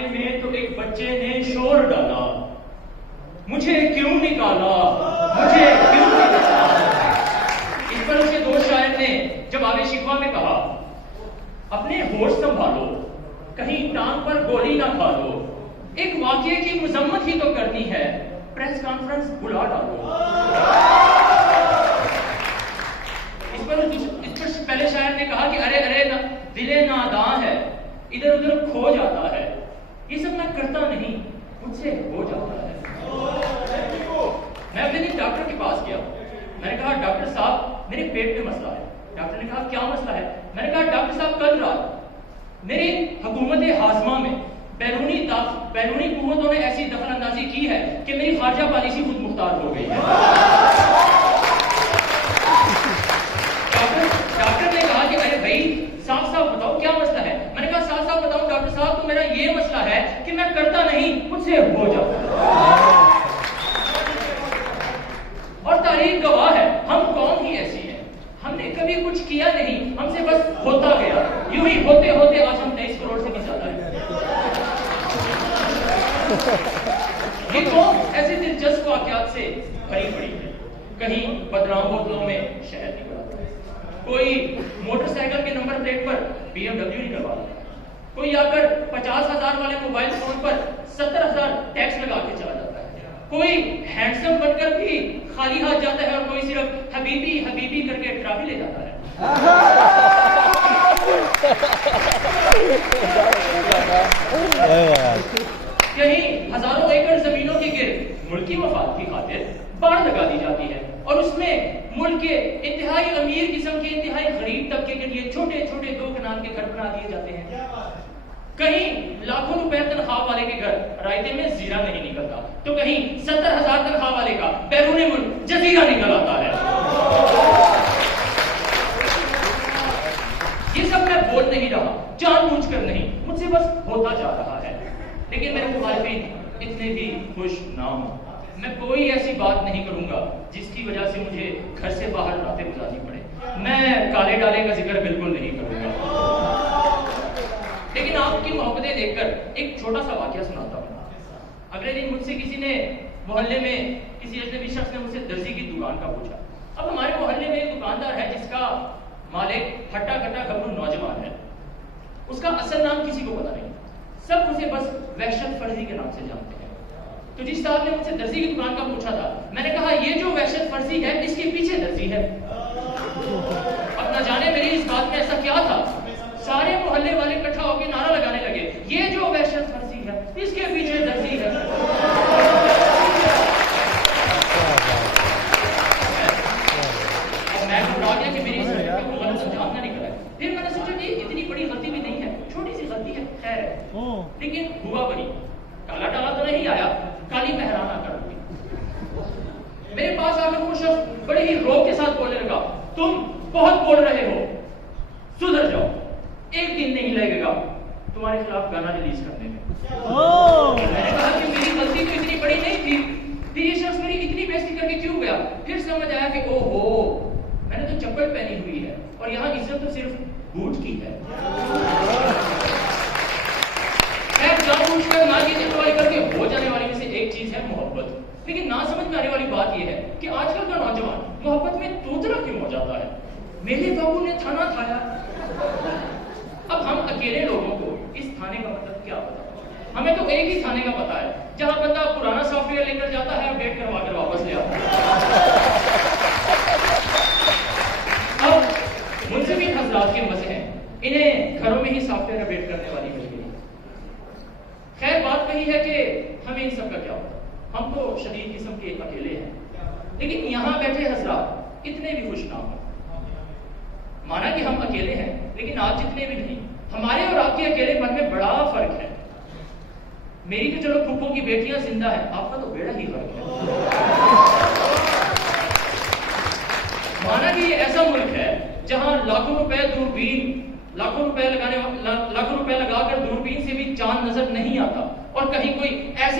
खाने में तो एक बच्चे ने शोर डाला, मुझे क्यों निकाला, मुझे क्यों निकाला। इस पर उसके दोस्त शायर ने जवाब शिकवा में कहा, अपने होश संभालो, कहीं टांग पर गोली ना खा लो, एक वाकये की मजम्मत ही तो करनी है, प्रेस कॉन्फ्रेंस बुला डालो। इस पर पहले शायर ने कहा कि अरे अरे ना, दिले नादां है, इधर उधर खो जाता है, ये सब मैं करता नहीं, मुझसे हो जाता है। मैं अपने दिन डॉक्टर के पास गया, मैंने कहा डॉक्टर साहब मेरे पेट में मसला है। डॉक्टर ने कहा क्या मसला है। मैंने कहा डॉक्टर साहब कल रात मेरी हुकूमत हाजमा में बैरूनी कुव्वतों ने ऐसी दखल अंदाजी की है कि मेरी खारजा पॉलिसी खुद मुख्तार हो गई है। डॉक्टर ने कहा कि अरे भाई साफ साफ बताओ क्या मसला है। मैंने कहा साफ साफ बताओ डॉक्टर साहब, तो मेरा ये मसला है कि मैं करता नहीं, मुझसे हो जाता है। और तारीख गवाह है, हम कौन ही ऐसी है, हमने कभी कुछ किया नहीं, हमसे बस होता गया। यूं ही होते होते आज हम 23 करोड़ से भी ज्यादा है। ये कौन ऐसे दिलचस्प वाकयात से भरी पड़ी है। कहीं बदनाम बोतलों में शहद निकलता है, कोई मोटरसाइकिल के नंबर प्लेट पर BMW निकलवाता है, कोई आकर 50,000 वाले मोबाइल फोन पर 70,000 टैक्स लगा के चला जाता है, कोई हैंडसम बनकर भी खाली हाथ जाता है और कोई सिर्फ हबीबी हबीबी करके ट्रॉफी ले जाता है। कहीं हजारों एकड़ जमीनों के गिर्द मुल्की मफाद की खातिर बाड़ लगा दी जाती है और उसमें मुल्क के इंतहाई अमीर किस्म के इंतहाई गरीब तबके के लिए छोटे छोटे 2 कनाल के घर बना दिए जाते हैं। कहीं लाखों रुपए तनख्वाह वाले के घर रायते में जीरा नहीं निकलता, तो कहीं 70,000 तनख्वाह वाले का बैरूनी मुल्क जजीरा निकल आता है। ये सब मैं बोल नहीं रहा, जानबूझकर नहीं, मुझसे बस होता जा रहा है। लेकिन मेरे मुखालिफिन इतने भी खुश ना हो। मैं कोई ऐसी बात नहीं करूंगा जिसकी वजह से मुझे घर से बाहर रातें गुजारनी पड़े। मैं काले डाले का जिक्र बिल्कुल नहीं करूंगा। लेकिन आपकी मोहब्बतें देखकर एक छोटा सा वाकया सुनाता हूं। अगले दिन मुझसे किसी ने मोहल्ले में किसी अजनबी शख्स ने मुझसे दर्जी की दुकान का पूछा। अब हमारे मोहल्ले में एक दुकानदार है जिसका मालिक हट्टा कट्टा गबरू नौजवान है। उसका असल नाम किसी को पता नहीं, सब उसे बस वहशत फर्जी के नाम से जानते हैं। तो जिस साहब ने मुझसे दर्जी की दुकान का पूछा था, मैंने कहा ये जो वहशत फर्जी है इसके पीछे दर्जी है। अब न जाने मेरी इस बात में ऐसा क्या था, सारे मोहल्ले वाले इकट्ठा होकर नारा लगाने लगे, ये जो वहशत फर्जी है इसके पीछे दर्जी है। अब मैं घबरा गया कि मेरी इस हरकत को गलत अंजाम ना निकला। फिर मैंने सोचा कि इतनी बड़ी गलती भी नहीं है, छोटी सी गलती है, खैर। लेकिन हुआ वही, काला डाला तो नहीं आया, काली मेहराना कर दी। मेरे पास आकर वो शख्स बड़े ही रोब के साथ बोलने लगा, तुम बहुत बोल रहे हो, सुधर जाओ, एक दिन नहीं लगेगा तुम्हारे खिलाफ गाना रिलीज करने में। मैंने कहा कि मेरी गलती तो इतनी बड़ी नहीं थी, फिर ये शख्स मेरी इतनी बेइज्जती करके क्यों गया। फिर समझ आया कि ओहो, मैंने तो चप्पल पहनी हुई है और यहाँ इज्जत तो सिर्फ बूट की है। जानबूझकर ना की जिम्मेवारी करके हो जाने वाली में से एक चीज है मोहब्बत। लेकिन ना समझ में आने वाली बात यह है कि आजकल का नौजवान मोहब्बत में तोतला क्यों हो जाता है। मेरे बाबू ने थाना थाया। अब हम अकेले लोगों को इस थाने का मतलब क्या पता। हमें तो एक ही थाने का पता है जहां बंदा पुराना सॉफ्टवेयर लेकर जाता है, अपडेट करवा कर वापस ले आता है। अब मुंसिफी हजरात के मजे हैं, इन्हें घरों में ही सॉफ्टवेयर अपडेट करने वाली मिल गई। खैर बात कही है कि हमें इन सब का क्या होता, हम तो शदीद किस्म के अकेले हैं। लेकिन यहाँ बैठे हजरात इतने भी खुश ना हो। माना कि हम अकेले हैं, लेकिन आप जितने भी नहीं, हमारे और आपके अकेलेपन में बड़ा फर्क है। मेरी तो चलो फूफो की बेटियां जिंदा है, आपका तो बेड़ा ही फर्क है। माना कि ये ऐसा मुल्क है जहां लाखों रुपए लगाकर दूरबीन से भी चांद नजर नहीं आता और कहीं कोई ऐसे